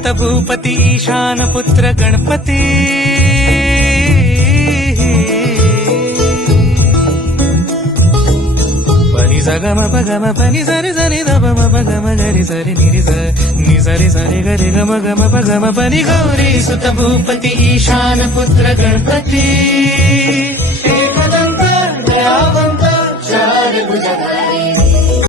सुत भूपती ईशान पुत्र गणपती पनी सगम पगम पनी सरी सरी दम पगम गरी सरी नि सरी सरी गरी गम गम पगम पनी गौरी सुत भूपती ईशान पुत्र गणपती एकदंत दयावंत चार भुजग